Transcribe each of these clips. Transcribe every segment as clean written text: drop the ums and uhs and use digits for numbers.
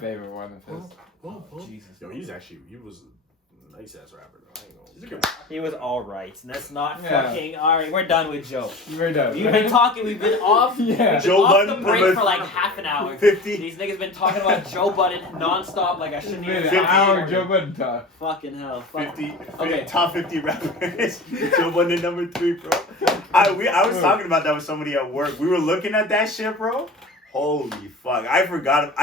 favorite one of his. Oh, Jesus. Yo, he was a nice ass rapper though. I ain't gonna. He's a good rapper. He was alright. That's not Yeah. fucking alright. We're done with Joe. We're done. We've been talking, we've been off, Yeah. we've been Joe off Budden, the break number for like half an hour. 50. These niggas been talking about Joe Budden non-stop like I shouldn't even An hour Joe Budden talk. Fucking hell. Fuck. 50. Okay. Top 50 rappers. Joe Budden number 3, bro. I was talking about that with somebody at work. We were looking at that shit, bro. Holy fuck! I forgot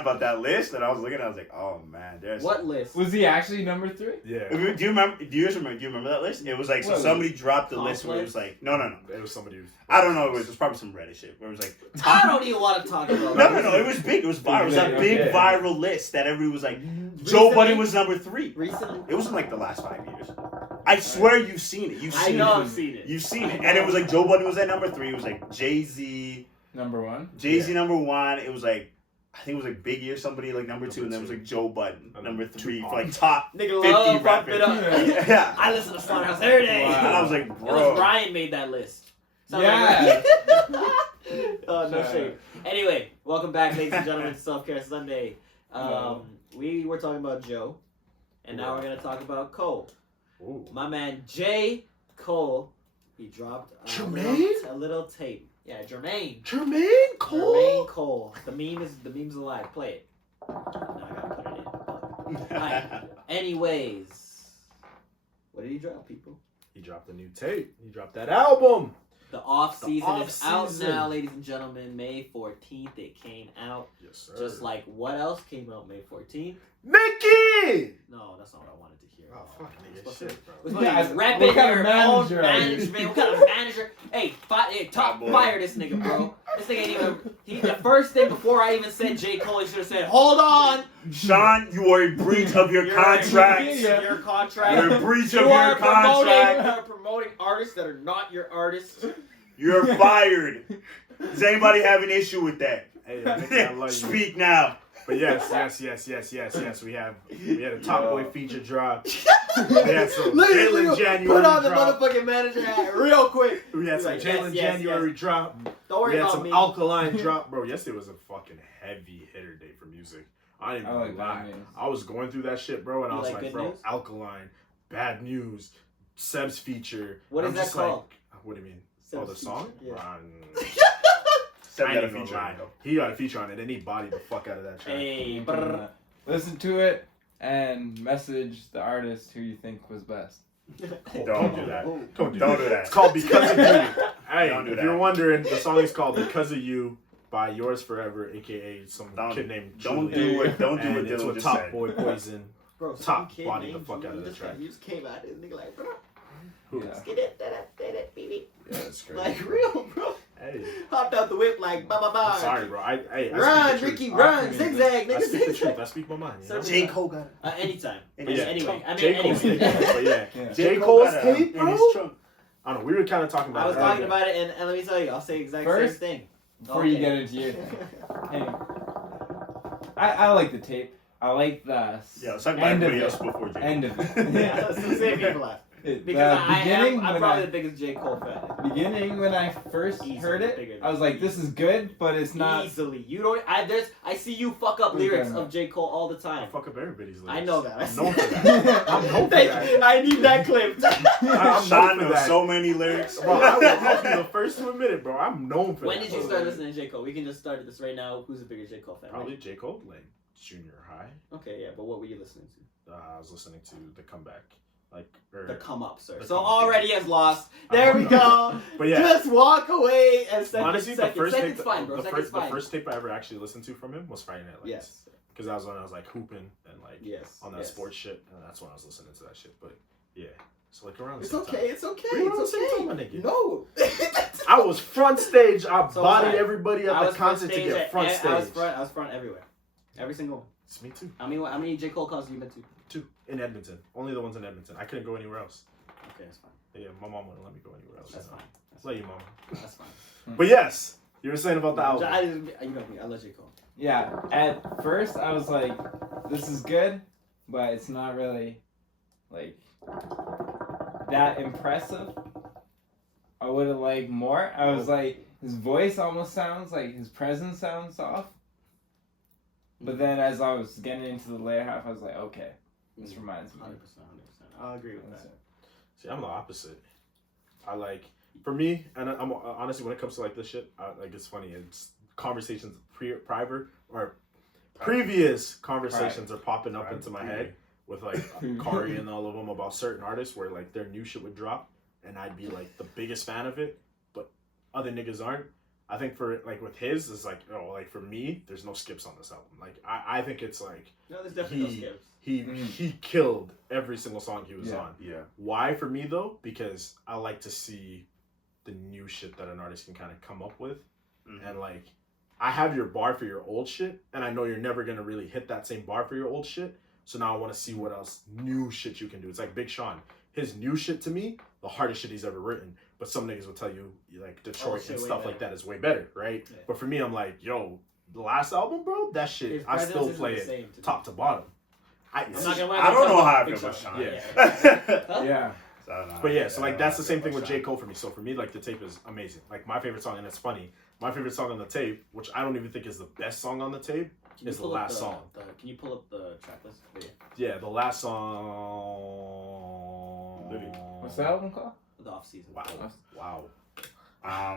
about that list, and I was looking. I was like, "Oh man, there's." What list? Was he actually number 3? Yeah. Do you remember that list? It was like, so What? somebody dropped the Complex? list where it was like, no. It was somebody. I don't know. It was probably some Reddit shit where it was like, I don't even want to talk about no. It was big. It was viral. It was a big Okay. viral list that everybody was like, Joe Budden was number 3. Recently? It was in like the last 5 years. I swear you've seen it. You've I seen know it. I've seen it. You've seen it. And it was like Joe Budden was at number 3. It was like Jay-Z. Number 1? Jay-Z number 1. It was like, I think it was like Biggie or somebody like number 2, and then it was like Joe Budden number 3 for like top Nigga 50 love bump rappers. it up. Yeah. I listen to Slaughterhouse every day. Wow. And I was like, It bro. was Ryan made that list. Sounds Yeah. Like oh, no Shut shade. Anyway, welcome back, ladies and gentlemen, to Self-Care Sunday. No. We were talking about Joe, and now we're going to talk about Cole. Ooh. My man, J. Cole, he dropped Jermaine? a little tape. Yeah, Jermaine. Jermaine Cole. Jermaine Cole. The meme's alive. Play it. Now I gotta put it in. Alright. Anyways, what did he drop, people? He dropped a new tape. He dropped that album. The off season is out off-season. now, ladies and gentlemen. May 14th, it came out. Yes, sir. Just like what else came out May 14th? Nicki. No, that's not what I wanted to hear. Oh fuck, nigga, Supposed shit, to- bro. We're supposed to be Yeah, repping what kind of your manager own are you? management. What kind of manager? Hey, top fire this nigga, bro. This nigga ain't even. The first thing before I even said J. Cole, he should have said, "Hold on, Shawn, you are a breach of your contract. Your contract. You're a breach of You your are contract. promoting artists that are not your artists. You're fired. Does anybody have an issue with that? Hey, Nicki, I love you. Speak now. But yes. We had a Top Boy feature drop. We had some Jaylin January Put on the drop. motherfucking manager hat real quick. We had some Like, Jaylin yes, January drop. Don't worry We had about some me. Alkaline drop, bro. Yesterday was a fucking heavy hitter day for music. I didn't I even like lie. Bad News. I was going through that shit, bro, and You I was like like, Good bro, News? Alkaline, Bad News, Seb's feature. What I'm is that just called? Like, what do you mean? Seb's Oh, the song? feature? Yeah. Seb I got a ain't even feature. lie. He got a feature on it, and he bodied the fuck out of that track. Hey, Listen to it and message the artist who you think was best. Don't do that. Don't do Don't do that. It's called Because of You. Hey, Don't do if that. you're wondering, the song is called Because of You by Yours Forever, aka some Don't- kid named Don't Julie. do it. Don't do And what it's Dylan with just Top said. Boy Poison. Bro, Top some kid body the named fuck Julie out of the just track. You just came out, this nigga like, bro, Who? Yeah. get it, baby. Yeah, that's crazy. Like real, bro. Hey, Hopped out the whip like, ba ba ba. I'm sorry, bro. I Run, speak the Ricky, truth. run, I zigzag, I nigga, speak the truth. zigzag. I speak my mind. You know? J. Cole got it. Anytime. In Yeah. Anyway, I mean, J. Cole's anyway. tape, but yeah. Yeah. J. Cole Cole's got it tape, in his bro? trunk. I don't know. We were kind of talking about I was it talking earlier. about it, and let me tell you, I'll say exact First, same thing. Before you get into your thing. Hey, I like the tape. I like the Yeah, let's talk about end of everybody it. else before J. End of it. Yeah, let's say people laugh. It- Because the beginning, I'm when probably I- the biggest J. Cole fan. beginning when I first Easily heard bigger it, than I was like, "This is good," but it's not. Easily. You don't. I see you fuck up What are you lyrics talking of J. Cole all the I time. fuck up everybody's lyrics. I know that. I'm known for that. I'm known for Thank that. you. I need that clip. I'm Shawn known for knows that. so many lyrics. Bro, I'll be the first to admit it, bro. I'm known for When that. did you bro. start listening to J. Cole? We can just start this right now. Who's the biggest J. Cole fan? Probably J. Cole, like junior high. Okay, yeah, but what were you listening to? I was listening to The Comeback. The come up, sir. The So come up, already has lost. There we go. But yeah. Just walk away and Honestly, the first second's tape, fine, bro. the Second's first, the fine. first tape I ever actually listened to from him was Friday Night Lights. Yes. Because that was when I was like hooping and like Yes. on that yes. sports shit, and that's when I was listening to that shit. But yeah, so like around the It's same okay. time. It's okay. We were on It's the same okay. time, my nigga. No. I was front stage. I So bodied was I. everybody I at the was front concert to stage. get front stage. I was front everywhere. Every single one. It's me too. How many J. Cole concerts you been to? 2 in Edmonton. Only the ones in Edmonton. I couldn't go anywhere else. Okay, that's fine. Yeah, my mom wouldn't let me go anywhere else. That's you know. fine. That's Love fine. you, mom. That's fine. But yes, you were saying about the album. You know me. I love J. Cole. Yeah, at first I was like, "This is good," but it's not really like that impressive. I would have liked more. I was like, his voice almost sounds like his presence sounds off. But then as I was getting into the later half, I was like, okay, this reminds me. 100%. I'll agree with that. See, I'm the opposite. I like, for me, and I'm honestly, when it comes to like this shit, like it's funny. It's conversations previous conversations are popping up into my head with like Kari and all of them about certain artists where like their new shit would drop and I'd be like the biggest fan of it, but other niggas aren't. I think for like with his, it's like, oh, like for me, there's no skips on this album. Like I think it's like No, there's definitely no skips. He killed every single song he was on. Yeah. Why for me though? Because I like to see the new shit that an artist can kind of come up with, and like I have your bar for your old shit, and I know you're never gonna really hit that same bar for your old shit. So now I want to see what else new shit you can do. It's like Big Shawn. His new shit to me, the hardest shit he's ever written. But some niggas will tell you like Detroit and stuff like that is way better, right? Yeah. But for me, I'm like, yo, the last album, bro, that shit, I still play it top to bottom. I don't know how I feel about Shawn. Yeah. Yeah. So I don't know. But yeah, so like that's the same thing with J. Cole for me. So for me, like the tape is amazing. Like my favorite song, and it's funny, my favorite song on the tape, which I don't even think is the best song on the tape, is the last song. Can you pull up the track list? Yeah, the last song. What's the album called? The Off Season. Wow. I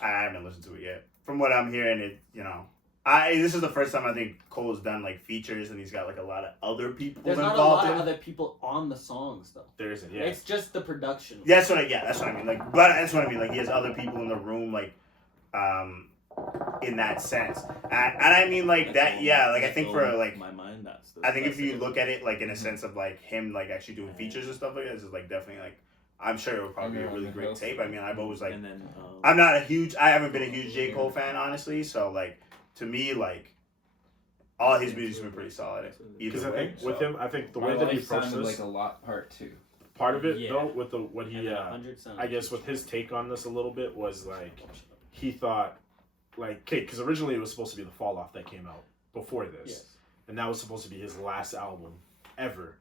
haven't listened to it yet. From what I'm hearing, this is the first time I think Cole's done like features, and he's got like a lot of other people There's involved. not a lot of other people on the songs though. There isn't. Yeah. It's just the production. That's what I mean. Like, but that's what I mean. Like, he has other people in the room, like, in that sense, and I mean like that. Yeah, like I think for like my mind, I think if you look at it like in a sense of like him like actually doing features and stuff like that, this is like definitely like. I'm sure it would probably be a really great tape. I mean, I've always like, I haven't been a huge J. Cole fan, honestly. So like, to me, like, all his music's been pretty solid. Either way, with him, I think the way that he approached this, like a lot part two. Part of it though, with what he, I guess, with his take on this a little bit was like, he thought, like, okay, because originally it was supposed to be the Fall Off that came out before this, and that was supposed to be his last album ever.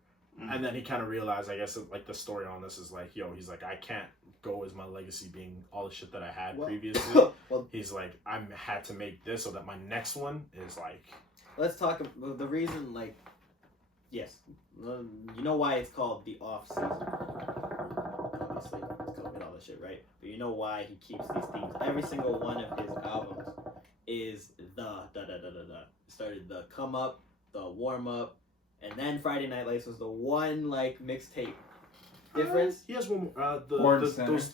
And then he kind of realized, I guess, like the story on this is like, yo, he's like, I can't go as my legacy being all the shit that I had previously. He's like, I had to make this so that my next one is like. Let's talk about the reason, like, yes, you know why it's called the Off Season. Obviously, it's COVID, all this shit, right? But you know why he keeps these themes. Every single one of his albums is the da-da-da-da-da. Started the Come Up, the Warm Up, and then Friday Night Lights was the one like mixtape difference. He has one. Those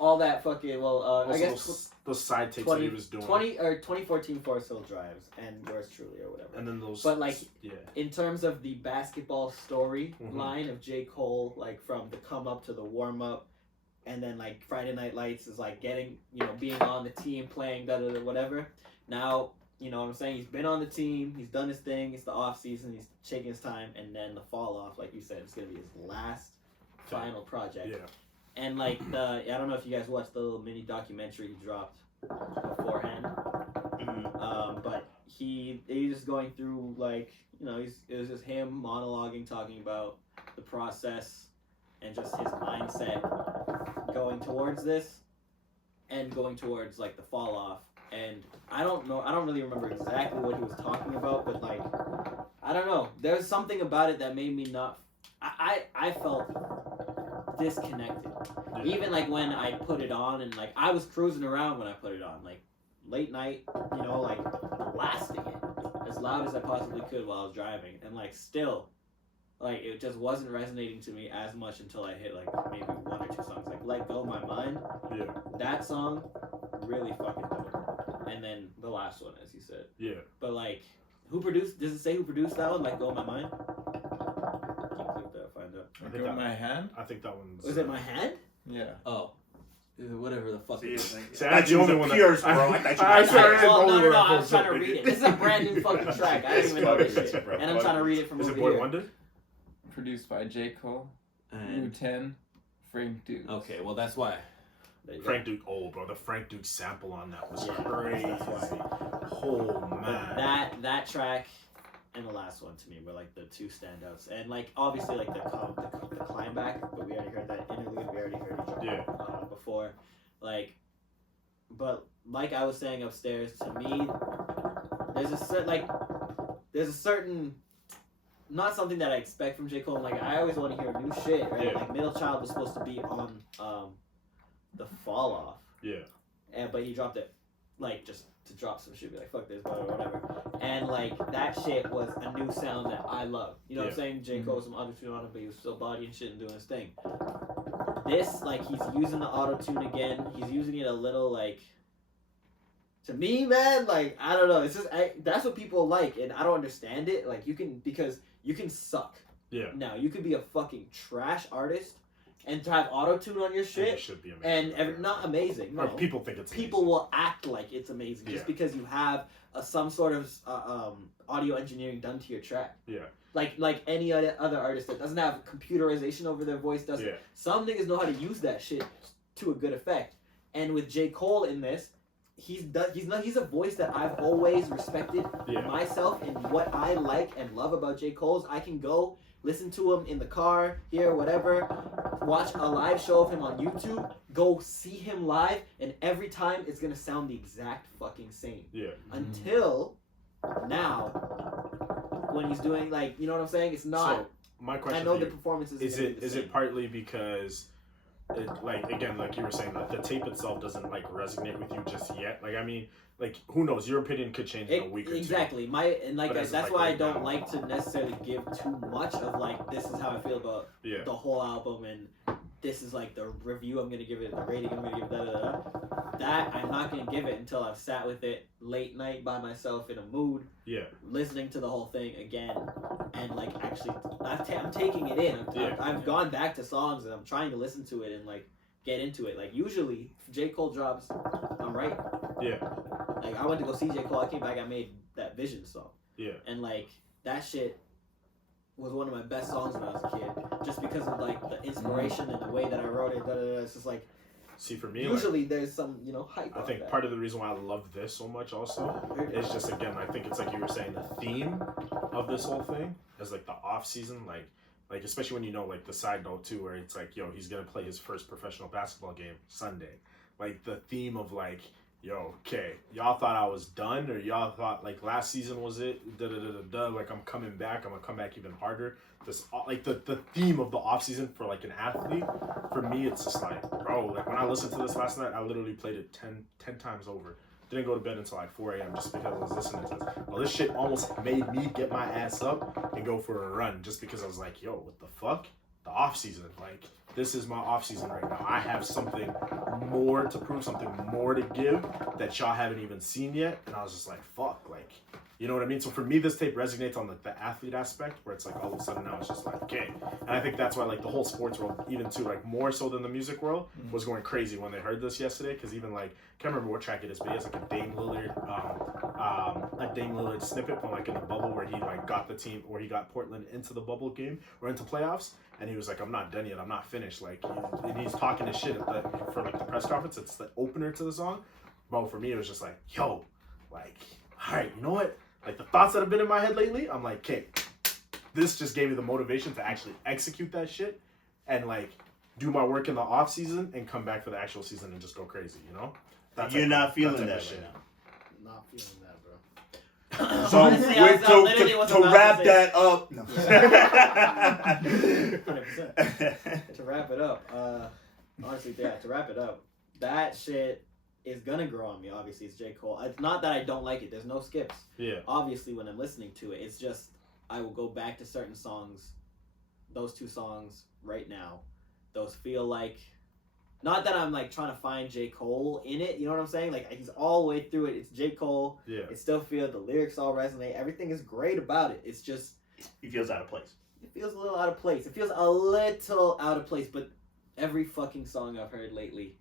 all that fucking. I guess those side takes that he was doing. 2014 Forest Hill Drives and Yours Truly or whatever. And then those. But like, in terms of the basketball storyline of J. Cole, like from the Come Up to the Warm Up, and then like Friday Night Lights is like getting being on the team, playing whatever. Now. You know what I'm saying? He's been on the team. He's done his thing. It's the off season. He's taking his time, and then the fall off, like you said, it's gonna be his last final project. Yeah. And like I don't know if you guys watched the little mini documentary he dropped beforehand. But he's just going through like it was just him monologuing, talking about the process and just his mindset going towards this and going towards like the fall off. And I don't really remember exactly what he was talking about, but like, I don't know. There's something about it that made me not, I felt disconnected. Even like when I put it on and like, I was cruising around when I put it on, like late night, like blasting it as loud as I possibly could while I was driving. And like still, like it just wasn't resonating to me as much until I hit like maybe one or two songs. Like Let Go My Mind, that song, really fucking dope. And then the last one, as you said. Yeah. But like, who produced? Does it say who produced that one? Like, Go My Mind. Can you click that? Find out. Go My Hand. I think that one's. Was it My Hand? Yeah. Oh. Whatever the fuck. That's the only one. Pures, bro. No, I was trying to read it. This is a brand new fucking track. I didn't even know this shit. And I'm trying to read it from over here. Is it Boy Wonder? Produced by J. Cole, Wu-10, Frank Duke. Okay, well that's why. Frank Duke, bro, the Frank Duke sample on that was crazy. Oh man, that track and the last one to me were like the two standouts, and like obviously like the climb back, but we already heard that interlude. We already heard it before, like, but like I was saying upstairs, to me, there's a certain, not something that I expect from J. Cole. Like, I always want to hear new shit, right? Yeah. Like, Middle Child was supposed to be on the Fall Off. Yeah. But he dropped it, like, just to drop some shit, be like, fuck this, but whatever. And, like, that shit was a new sound that I love. You know what I'm saying? J. Cole, some auto-tune on it, but he was still bodying shit and doing his thing. This, like, he's using the auto-tune again. He's using it a little, like, to me, man, like, I don't know. It's just, that's what people like, and I don't understand it. Like, because you can suck. Yeah. Now, you could be a fucking trash artist and to have auto-tune on your shit. It should be amazing. And not amazing. No. Or people think it's People amazing. will act like it's amazing just because you have some sort of audio engineering done to your track. Yeah. Like any other artist that doesn't have computerization over their voice doesn't. Yeah. Some niggas know how to use that shit to a good effect. And with J. Cole in this, he's a voice that I've always respected myself, and what I like and love about J. Cole is I can go listen to him in the car, here, whatever, watch a live show of him on YouTube, go see him live, and every time it's gonna sound the exact fucking same. Yeah. Until now, when he's doing, like, you know what I'm saying? It's not. So, my question I know to the you, performances. is it partly because it, like, again, like you were saying, like the tape itself doesn't like resonate with you just yet? Like, I mean, like, who knows? Your opinion could change in a week or two. Exactly. That's like why I right don't now, like to necessarily give too much of, like, this is how I feel about the whole album, and this is like the review I'm gonna give it, the rating I'm gonna give it, that I'm not gonna give it until I've sat with it late night by myself in a mood, listening to the whole thing again, and like actually I'm taking it in. I've gone back to songs and I'm trying to listen to it and like get into it. Like, usually if J. Cole drops, I'm right. Like, I went to go see J. Cole, I came back, I made that Vision song. And like, that shit was one of my best songs when I was a kid, just because of like the inspiration and the way that I wrote it. It's just like, see, for me, usually like, there's some, hype. I think part of the reason why I love this so much also is just, again, I think it's like you were saying, the theme of this whole thing is like the off season, like especially when you know, like, the side note too, where it's like, yo, he's gonna play his first professional basketball game Sunday. Like, the theme of like, yo, okay, y'all thought I was done, or y'all thought like last season was it, like, I'm coming back, I'm gonna come back even harder. This, like, the theme of the off season for like an athlete, for me, it's just like, bro, like, when I listened to this last night, I literally played it 10 times over. Didn't go to bed until like 4 a.m. just because I was listening to this. Well, this shit almost made me get my ass up and go for a run, just because I was like, yo, what the fuck? The off season, like, this is my off season right now. I have something more to prove, something more to give that y'all haven't even seen yet. And I was just like, fuck, like, you know what I mean? So for me, this tape resonates on like the athlete aspect, where it's like all of a sudden now it's just like, okay. And I think that's why like the whole sports world, even too, like more so than the music world, was going crazy when they heard this yesterday. Because even like, I can't remember what track it is, but he has like a Dame Lillard snippet from like in the bubble where he like got the team, where he got Portland into the bubble game or into playoffs. And he was like, I'm not done yet, I'm not finished. Like, and he's talking his shit for like the press conference. It's the opener to the song. But for me, it was just like, yo, like, all right, you know what? Like, the thoughts that have been in my head lately, I'm like, okay, this just gave me the motivation to actually execute that shit and like do my work in the off season and come back for the actual season and just go crazy, you know? That's you're like, not feeling that right now. Not feeling that, bro. So honestly, to wrap that up, no. 100%. To wrap it up, honestly, to wrap it up, that shit is gonna grow on me. Obviously, it's J. Cole. It's not that I don't like it. There's no skips. Obviously, when I'm listening to it, it's just I will go back to certain songs. Those two songs right now, those feel like, not that I'm like trying to find J. Cole in it. You know what I'm saying? Like, he's all the way through it. It's J. Cole. It still feels, the lyrics all resonate. Everything is great about it. It's just, he feels out of place. It feels a little out of place. It feels a little out of place. But every fucking song I've heard lately.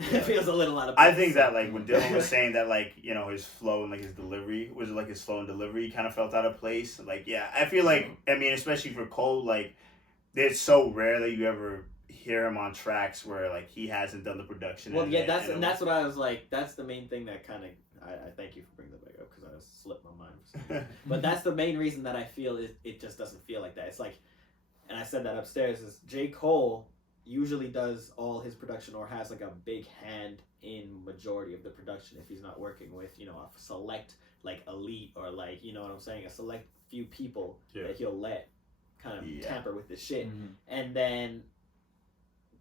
It feels a little out of place. I think that, like, when Dylan was saying that, like, you know, his flow and, like, his delivery was, like, his flow and delivery kind of felt out of place. Like, yeah, I feel like, I mean, especially for Cole, like, it's so rare that you ever hear him on tracks where, like, he hasn't done the production. Well, yeah, that's what I was like, that's the main thing that kind of, I thank you for bringing that back up, because I slipped my mind. But that's the main reason that I feel it just doesn't feel like that. It's like, and I said that upstairs, is J. Cole usually does all his production or has like a big hand in majority of the production if he's not working with a select like elite or like you know what I'm saying, a select few people that he'll let kind of tamper with this shit. And then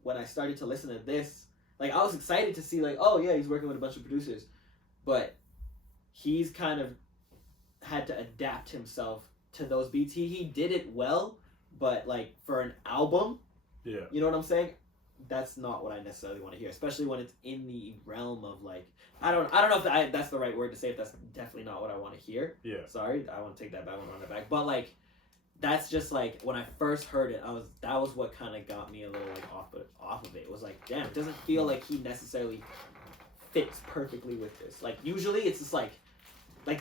when I started to listen to this, like I was excited to see like, oh yeah, he's working with a bunch of producers, but he's kind of had to adapt himself to those beats. He did it well, but like for an album, you know what I'm saying, that's not what I necessarily want to hear, especially when it's in the realm of like I don't know if that's the right word to say, if that's definitely not what I want to hear. Sorry, I want to take that back and run it back. But like that's just like when I first heard it, that was what kind of got me a little like off of it. It was like, damn, it doesn't feel like he necessarily fits perfectly with this. Like usually it's just like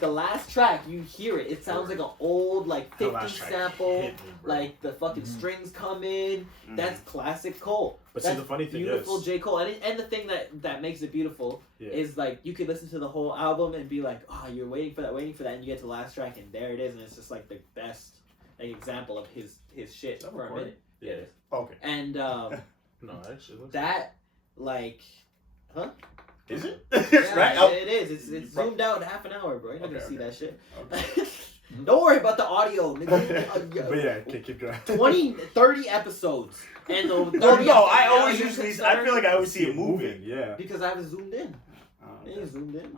the last track, you hear it. It sounds like an old, like, 50s sample. Like, the fucking strings come in. That's classic Cole. But that's see, the funny thing beautiful is... J. Cole. And the thing that makes it beautiful is, like, you could listen to the whole album and be like, oh, you're waiting for that, and you get to the last track, and there it is, and it's just, like, the best like, example of his shit for a minute. Yeah. It is. Okay. And, no, actually... that, like... Huh? Is it? Yeah, right? it is. It's zoomed out half an hour, bro. You're not gonna see that shit. Okay. Don't worry about the audio, nigga. But yeah, keep going. 30 episodes. And the 30 I always I feel like I always see it moving. Yeah. Because I was zoomed in. Okay. You zoomed in.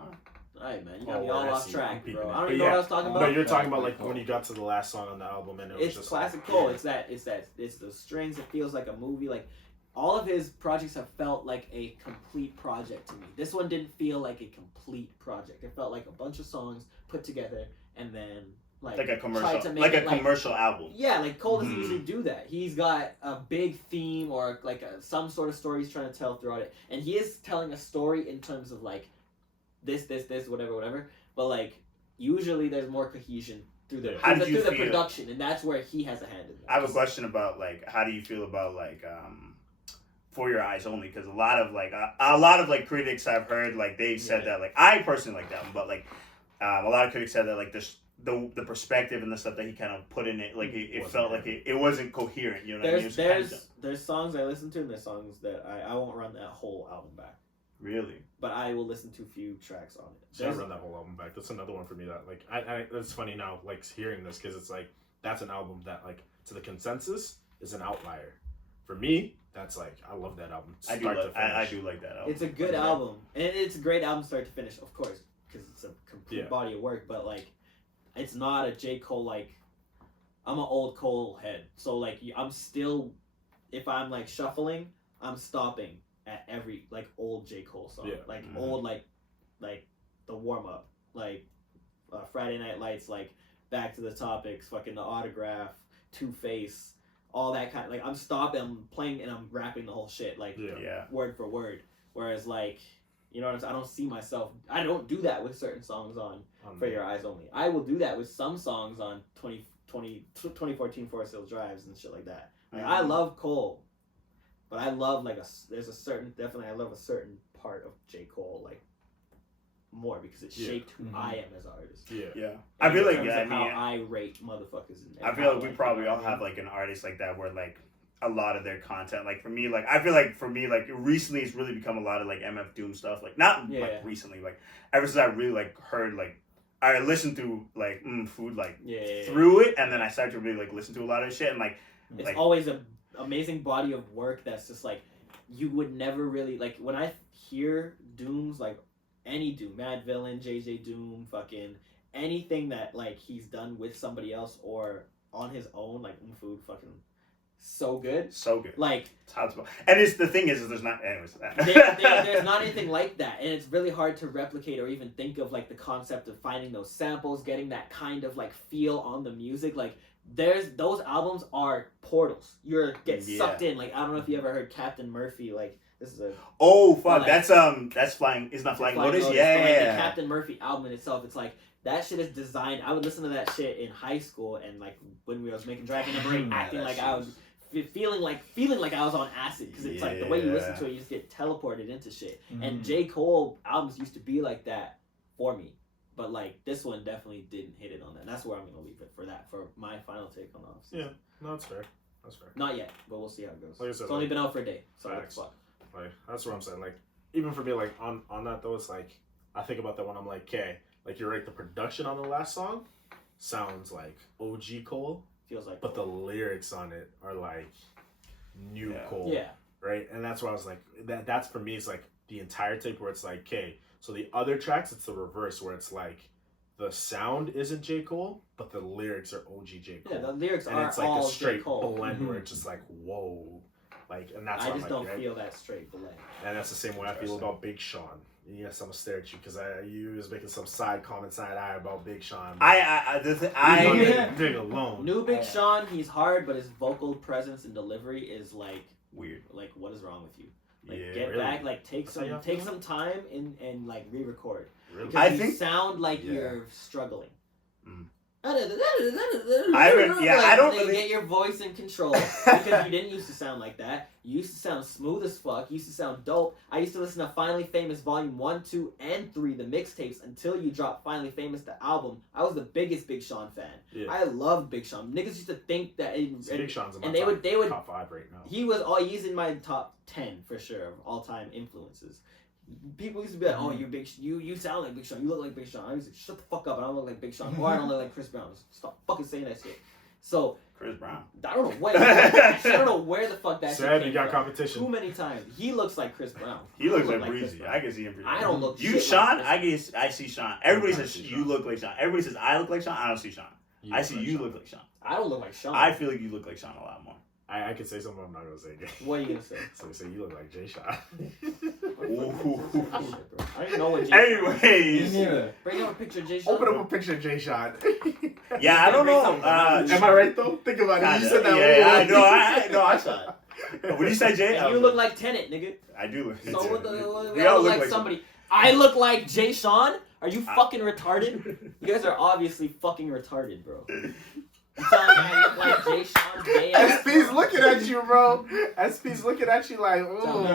Alright, man. You got me all I off see. track, I'm bro. peeping I don't it. even know what I was talking about. No, you're talking about like when you got to the last song on the album and it was It's just classic like, Cole. It's the strings. It feels like a movie. Like all of his projects have felt like a complete project to me. This one didn't feel like a complete project. It felt like a bunch of songs put together and then like a commercial, tried to make like it a commercial album. Yeah, like Cole doesn't usually do that. He's got a big theme or like some sort of story he's trying to tell throughout it, and he is telling a story in terms of like this, whatever. But like usually there's more cohesion through the production, and that's where he has a hand in that. I have a question about like how do you feel about like For Your Eyes Only, because a lot of critics I've heard like they've said that like I personally like that one, but like a lot of critics said that like the perspective and the stuff that he kind of put in it, like it felt like it wasn't coherent. You know what I mean? There's songs I listen to and there's songs that I won't run that whole album back. Really? But I will listen to a few tracks on it. So I run that whole album back. That's another one for me that like I it's funny now like hearing this because it's like that's an album that like to the consensus is an outlier. For me, that's like I love that album. I do like that album. It's a good album, and it's a great album start to finish, of course, because it's a complete body of work. But like, it's not a J. Cole like. I'm an old Cole head, so like I'm still, if I'm like shuffling, I'm stopping at every like old J. Cole song, like old like the warm up, like Friday Night Lights, like Back to the Topics, fucking The Autograph, Two Face. All that kind of like I'm stopping, I'm playing, and I'm rapping the whole shit like word for word. Whereas like you know what I'm saying, I don't see myself. I don't do that with certain songs on For Your Eyes Only. I will do that with some songs on 2014 Forest Hills Drives and shit like that. Like I love Cole, but I love like I love a certain part of J. Cole like more because it shaped who I am as an artist. Yeah. I feel like how I rate motherfuckers. I feel like we probably all have like an artist like that where like a lot of their content, like for me, like I feel like for me, like recently it's really become a lot of like MF Doom stuff. Like not like recently, like ever since I really like heard like I listened to like Food like through it, and then I started to really like listen to a lot of shit and like it's like, always an amazing body of work that's just like you would never really like when I hear Doom's like any Doom, Mad Villain, JJ Doom, fucking anything that like he's done with somebody else or on his own, like Food, fucking so good. Like and it's the thing is there's not anyways. There's not anything like that, and it's really hard to replicate or even think of like the concept of finding those samples, getting that kind of like feel on the music. Like those albums are portals. You get sucked in. Like I don't know if you ever heard Captain Murphy. Like this is a fuck. Like, that's Flying. It's not Flying Lotus. Like, the Captain Murphy album in itself. It's like that shit is designed. I would listen to that shit in high school and like when we was making Dragon Number 8, acting like I was feeling like I was on acid because it's like the way you listen to it, you just get teleported into shit. And J. Cole albums used to be like that for me. But like this one definitely didn't hit it on that. And that's where I'm gonna leave it for my final take on Office. Yeah, no, that's fair. That's fair. Not yet, but we'll see how it goes. Like I said, it's only been out for a day, so facts. Like that's what I'm saying. Like even for me, like on that though, it's like I think about that when I'm like, okay, like you're right, the production on the last song sounds like OG Cole, Feels like, but the lyrics on it are like new Cole, yeah, right? And that's where I was like, that's for me, it's like the entire tape where it's like, okay, so the other tracks, it's the reverse where it's like the sound isn't J. Cole, but the lyrics are OG J. Cole. yeah. The lyrics and are it's like all a straight J. Cole. blend where it's just like, whoa. Like, and that's I what just I'm don't like, right? feel that straight blend. And that's the same way I feel about Big Sean. Yes, I'm gonna stare at you because you was making some side eye about Big Sean. I alone. New Big Sean, he's hard, but his vocal presence and delivery is like weird. Like, what is wrong with you? Like, Yeah, get really? back. Like, take That's how y'all feel? some time and like re-record. Really? Because I you think- sound like Yeah. you're struggling. Mm. I I don't really- get your voice in control because you didn't used to sound like that. You used to sound smooth as fuck. You used to sound dope. I used to listen to Finally Famous Volume 1, 2, and 3, the mixtapes, until you dropped Finally Famous, the album. I was the biggest Big Sean fan. Yeah. I loved Big Sean. Niggas used to think that Big Sean's in my and they would top 5 right now. he's in my top 10 for sure of all-time influences. People used to be like, "Oh, you're Big. You sound like Big Sean. You look like Big Sean." I used to shut the fuck up. I don't look like Big Sean, or I don't look like Chris Brown. Stop fucking saying that shit. So Chris Brown. I don't know what. I don't know where the fuck that shit Seb, came you got from. competition. Too many times. He looks like Chris Brown. He looks I like Chris Breezy. Brown. I can see him. I don't look. You, shit Shawn? Like Chris. I see Shawn. Everybody I says see you Shawn. look like Shawn. Everybody says I look like Shawn. I don't see Shawn. I see you look like Shawn. I don't look like Shawn. I feel like you look like Shawn a lot more. I could say something I'm not gonna say again. What are you gonna say? So you say you look like Jay Sean. Ooh. I don't even know what. Jay Anyways, Bring up a picture of Jay Sean. Open up a picture of Jay Sean. yeah, I don't know. Am I right though? Think about it. You said that. Yeah, I saw it. When you said Jay, And you look like Tenet, nigga. I do look. So what the? We We all all look look like like somebody. I look like Jay Sean? Are you fucking retarded? You guys are obviously fucking retarded, bro. You telling me I look like Jay Sean's gay ass? SP's looking at you, bro. SP's looking at you like, ooh.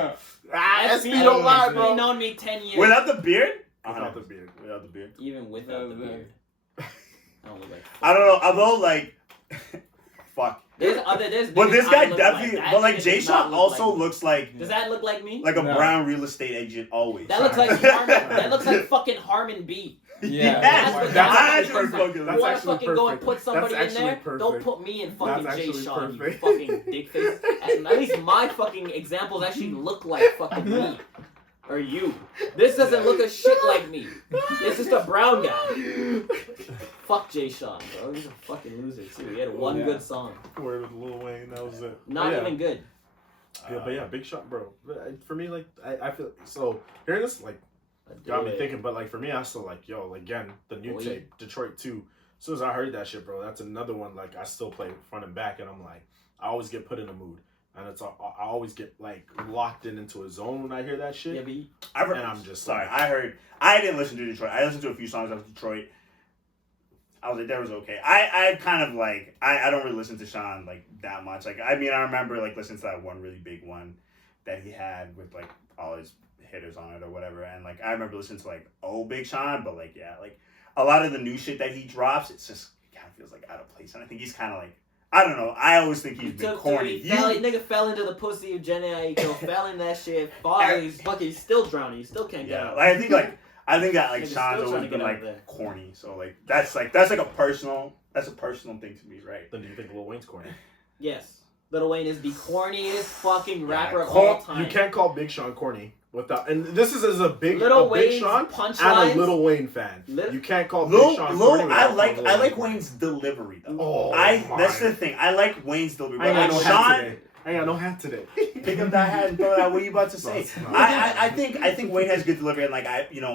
SP don't lie, bro. You've known me 10 years. Without the beard? Without the beard. Without the beard. Even without the beard. I don't look like. I don't know. Although, like, fuck. There's But this guy I look definitely. That But like nigga Jay does not Sean look also like me. looks like Does that look like me? a No. brown real estate agent always. That looks like Harmon. That looks like fucking Harmon B. Yeah. That's what That's actually perfect. perfect. That's You want to actually fucking go and perfect. put somebody in That's there? actually Don't perfect. put me and fucking That's Jay actually Sean, you perfect. fucking dick face. At least my fucking examples actually look like fucking me. Or you. This doesn't look a shit like me. It's just a brown guy. Fuck Jay Sean, bro. He's a fucking loser too. He had one good song. Word with Lil Wayne, that was it. Not But even good. Yeah, but yeah, Big Sean, bro. For me, like, I feel so hearing this, like, got me thinking. But like for me, I still like, yo, like, again, the new Boy. tape, Detroit 2. As soon as I heard that shit, bro, that's another one. Like, I still play front and back, and I'm like, I always get put in a mood, and I always get like locked into a zone when I hear that shit. Yeah, but you, And I'm just sorry. I didn't listen to Detroit. I listened to a few songs of Detroit. I was like, that was okay. I kind of like I don't really listen to Shawn like that much. Like I mean, I remember like listening to that one really big one that he had with like all his hitters on it or whatever. And like I remember listening to like old Big Sean, but like yeah, like a lot of the new shit that he drops, it's just it kind of feels like out of place. And I think he's kind of like I don't know. I always think he's been corny. Nigga fell into the pussy of Jenny Aiko, fell in that shit. He's fucking he's still drowning. He still can't get Yeah, out. like, I think that like Nigga's Sean's still trying always to been get out like of there. corny. So like that's a personal thing to me, right? Then do you think Lil Wayne's corny? Yes. Lil Wayne is the corniest fucking rapper of cor- all time. You can't call Big Sean corny without, and this is as a big Lil Big Wayne's Sean punchlines. and a Lil Wayne fan. You can't call Big Lil, Sean Lil, corny. I without like calling Lil Wayne's corny. delivery though. Oh, That's my. the thing. I like Wayne's delivery. I ain't got But no like hat Sean, today. I ain't got no hat today. pick up that hat and throw it out. What are you about to say? it's not. I think Wayne has good delivery and like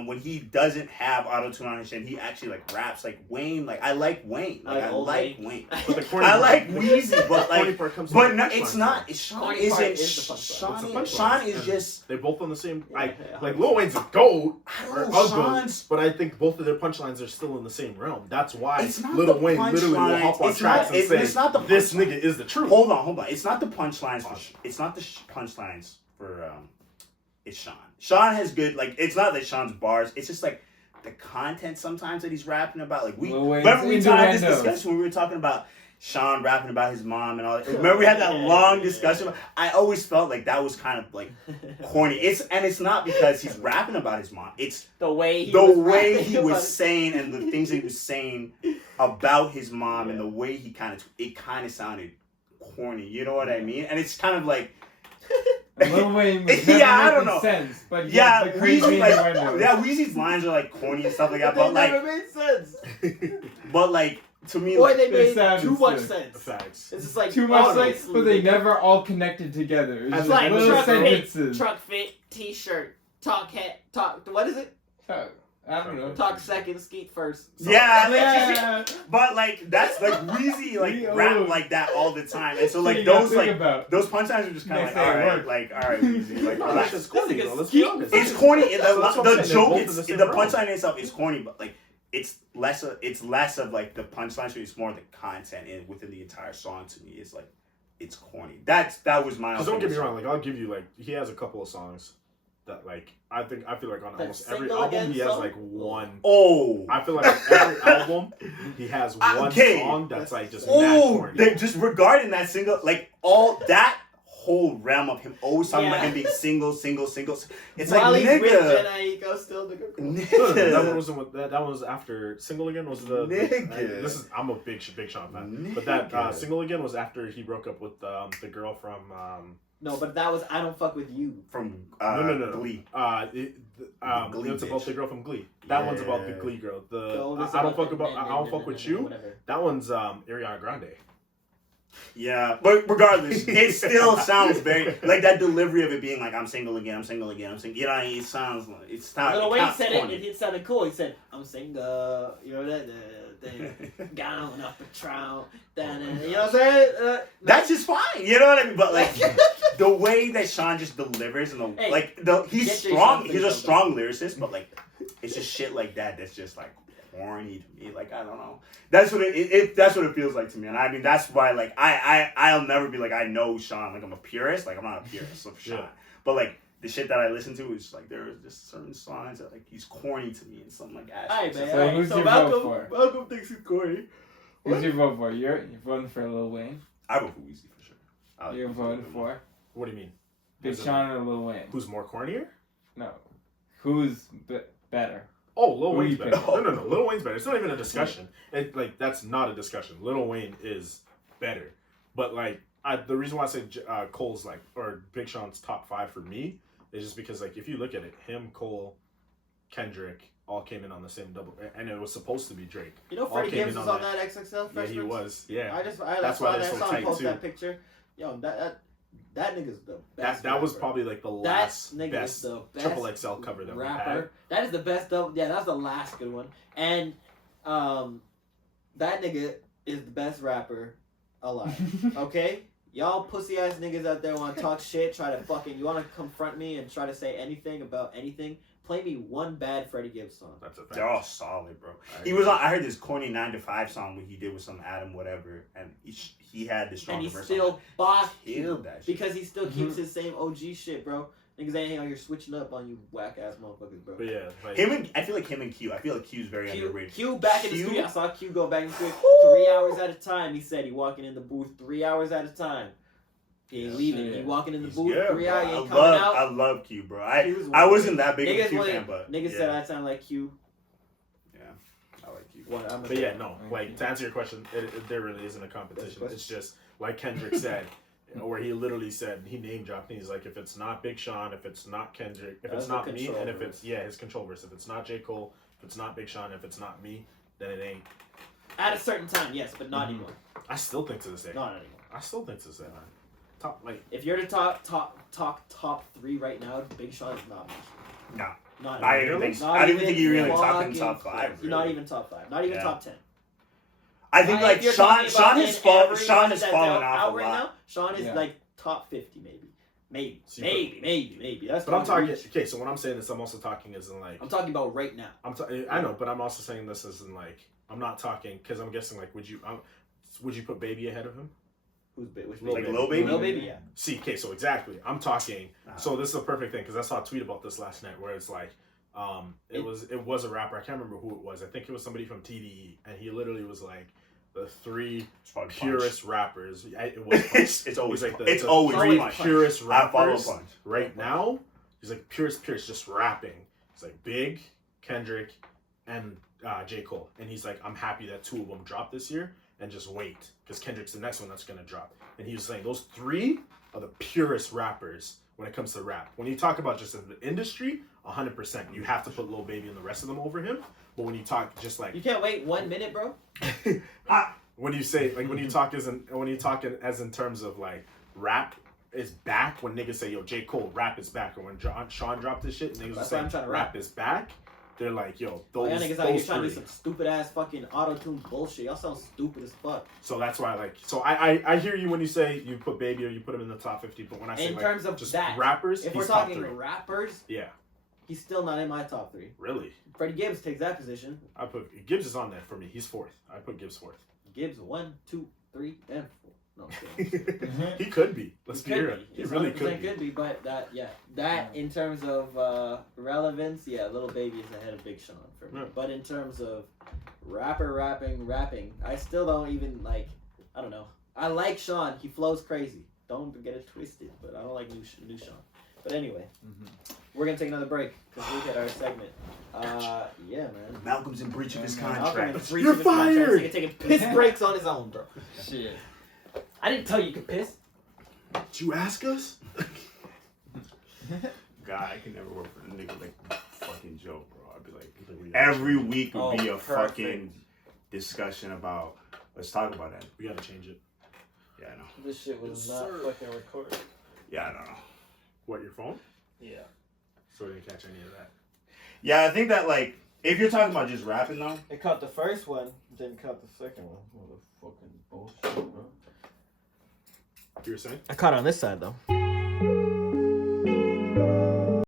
when he doesn't have auto tune on his shit, he actually like raps like Wayne. Like I like Wayne. Like I like Wayne. But the corny I part- like Wheezy, but corny like. part comes But from no, the it's punchline. not. Sean Corny part isn't. is the punchline. It's a Sean, punchline. Sean is And just. They're both on the same. Yeah. Like Lil Wayne's a goat, I or don't a know, goat, Sean's. but I think both of their punchlines are still in the same realm. That's why It's not Lil the Wayne literally will hop on punchlines. tracks and say, It's not the "This punchline. nigga is the truth." Hold on. It's not the punchlines. It's not the punchlines for. It's Sean. Sean has good. Like it's not that Sean's bars. It's just like the content sometimes that he's rapping about. Like we Lil Wayne's remember we had this innuendos. discussion when we were talking about Shawn rapping about his mom and all that. Remember we had that long discussion? I always felt like that was kind of like corny. It's not because he's rapping about his mom. It's the way he was saying and the things he was saying about his mom and the way he kind of sounded corny. You know what I mean? And it's kind of like Lil Wayne was never I don't making know. sense, but yeah, the crazy Weezy's lines are like corny and stuff like that. But like, never made sense. But like to me, Boy, like, they made sounded too much sick. sense. Facts. It's just like too much honestly, sense, but they never all connected together. It's It's just like little truck sentences. fit, truck fit, t-shirt, talk hat, talk. What is it? I don't know. Talk second, skeet first. Yeah. but like that's like Weezy like rap like that all the time, and so like You gotta those think like about. those punchlines are just kind of Next like day at all right Weezy, like No, relax. that's just corny, though. Let's Skeet- be honest. It's corny. So that's what The I'm saying, they're joke, both in it's the the same realm. punchline itself is corny, but like it's less of like the punchline. So it's more the content within the entire song. To me, is like it's corny. That was my. Because don't get me wrong, like I'll give you like he has a couple of songs that like I feel like on That almost every Single album Again he has song? like one. Oh, I feel like on every album he has one Okay. song that's like just mad corny. they just regarding that single, like all that whole realm of him always talking about him being single. It's While like he's with nigga. Jenna Aiko, still nigga. No, that one wasn't with that. That was after Single Again was the Nigga. I'm a big Sean fan, but Nigga. that Single Again was after he broke up with the girl from No, but that was I Don't Fuck With You. From no. Glee. Glee it's bitch. about the girl from Glee. That one's about the Yeah. Glee girl. So it's I don't fuck the about men, I don't fuck with you. whatever. That one's Ariana Grande. Yeah, but regardless, it still sounds very like that delivery of it being like I'm single again. You know, it sounds like it's not. Lil Wayne said corny. it sounded cool. He said, "I'm single." You know that? Gown up a trout. You know what I'm saying? That's just fine. You know what I mean? But like the way that Shawn just delivers and he's get your strong. something He's a something. strong lyricist, but like it's just shit like that that's just like corny to me. Like I don't know. That's what that's what it feels like to me. And I mean that's why like I'll never be like I know Shawn. Like I'm a purist. Like I'm not a purist of Shawn. Yeah. But like the shit that I listen to is like there are just certain songs that like he's corny to me and something like that. Alright, man. So alright. who's So your Malcolm, vote for? Malcolm thinks he's corny. Who's your vote for? You're voting for Lil Wayne. I vote for Weezy for sure. I like You're Weezy voting a lot. for What do you mean? Big As in, Sean or Lil Wayne? Who's more cornier? No. Who's better? Oh, Lil Who Wayne's you better. pick? No. Lil Wayne's better. It's not even a discussion. That's not a discussion. Lil Wayne is better. But like the reason why I say Cole's like or Big Sean's top 5 for me is just because like if you look at it, him, Cole, Kendrick all came in on the same double, and it was supposed to be Drake. You know, All Freddie came Gibbs in was on on that XXL. Yeah, he was. Yeah. I That's why they're so saw him tight, post too. that picture. Yo, that nigga's the best. That was rapper. probably like the That last nigga is best the best triple XL cover that we had. rapper. That is the best double. Yeah, that was the last good one. And that nigga is the best rapper alive. Okay, y'all pussy ass niggas out there want to talk shit, try to you want to confront me and try to say anything about anything. Play me one bad Freddie Gibbs song. That's a fact. They're all solid, bro. I He agree. was on. I heard this corny 9 to 5 song where he did with some Adam whatever, and he had the And stronger he verse. still boss killed that shit. because he still keeps his same OG shit, bro. Niggas ain't out here switching up on you whack ass motherfuckers, bro. But yeah, like, I feel like him and Q. I feel like Q's very underrated. Q back in the Q? studio. I saw Q go back in the studio 3 hours at a time. He said he walking in the booth 3 hours at a time. He ain't leaving. shit. He walking in the He's booth good, 3 bro. hours. He ain't coming out. I love Q, bro. Q's I one. wasn't that big of a Niggas Q wanted- fan, but Niggas yeah. said I sound like Q. Yeah, I like Q. But yeah, no. Like to answer your question, there really isn't a competition. It's just like Kendrick said, where he literally said he name dropped. And he's like, if it's not Big Sean, if it's not Kendrick, if That's it's not the me, control and if verse. it's his control verse. If it's not J Cole, if it's not Big Sean, if it's not me, then it ain't. At a certain time, yes, but not anymore. I still think to this day. Not anymore. I still think to this day, man. Top like If you're to top 3 right now, Big Sean is not. No, Not I even. don't even think. Not I don't even think you really even talking fucking top 5. close. Really. Not even top 5. Not even Yeah. top 10. I think like If you're Sean talking about has in fallen. every Sean one has that's fallen out off a right lot. now. Sean is Yeah. like top 50 maybe. See, Maybe. That's But I'm not talking. reach. Okay, so what I'm saying is, I'm also talking as in like I'm talking about right now. I know, but I'm also saying this as in like I'm not talking because I'm guessing like would you put Baby ahead of him? Which Lil baby? Baby. Lil Baby? Lil Baby, yeah. See, okay, so exactly. I'm talking. So this is a perfect thing because I saw a tweet about this last night where it's like, it was a rapper. I can't remember who it was. I think it was somebody from TDE, and he literally was like, the three It's probably purest rappers. It was Punch. It's always He's like it's the always three Punch. purest I follow rappers Punch. right now. He's like purest, just rapping. He's like Big, Kendrick, and J. Cole. And he's like, I'm happy that 2 of them dropped this year, and just wait, because Kendrick's the next one that's gonna drop. And he was saying those 3 are the purest rappers when it comes to rap. When you talk about just in the industry, 100%, you have to put Lil Baby and the rest of them over him. But when you talk just like You can't wait 1 minute, bro. when you say like when you talk as in terms of like rap is back, when niggas say yo J. Cole rap is back, or when Shawn dropped this shit, niggas That's are why I'm saying trying to rap is back. They're like yo those Y'all niggas out here those trying to do 3. some stupid ass fucking auto-tune bullshit. Y'all sound stupid as fuck. So that's why I hear you when you say you put Baby or you put him in the top 50, but when I say In like, terms of just that, rappers, if he's we're top talking 3. rappers, Yeah, he's still not in my top 3. really. Freddie Gibbs takes that position. I put Gibbs is on there for me. He's 4th. I put Gibbs 4th. Gibbs 1, 2, 3, and 4. No, I'm kidding. He could be. Let's be Could real. be. He He's really 100% could be. But that in terms of relevance, yeah, Little Baby is ahead of Big Sean for me. Yeah. But in terms of rapping, I still don't even like. I don't know. I like Sean. He flows crazy. Don't get it twisted. But I don't like new Sean. But anyway, we're gonna take another break because we hit our segment. Yeah, man. Malcolm's in breach of his Malcolm contract. is breaching You're his contract. fired! He's taking piss breaks on his own, bro. Shit. I didn't tell you could piss. Did you ask us? God, I can never work for a nigga like fucking Joe, bro. I'd be like, every week would be a perfect. fucking discussion about. Let's talk about that. We gotta change it. Yeah, I know. This shit was not fucking recorded. Yeah, I don't know. What, your phone? Yeah. So I didn't catch any of that. Yeah, I think that like if you're talking about just rapping though, It caught the first one, didn't cut the second one. What the fucking bullshit, bro. You were saying? I caught it on this side though.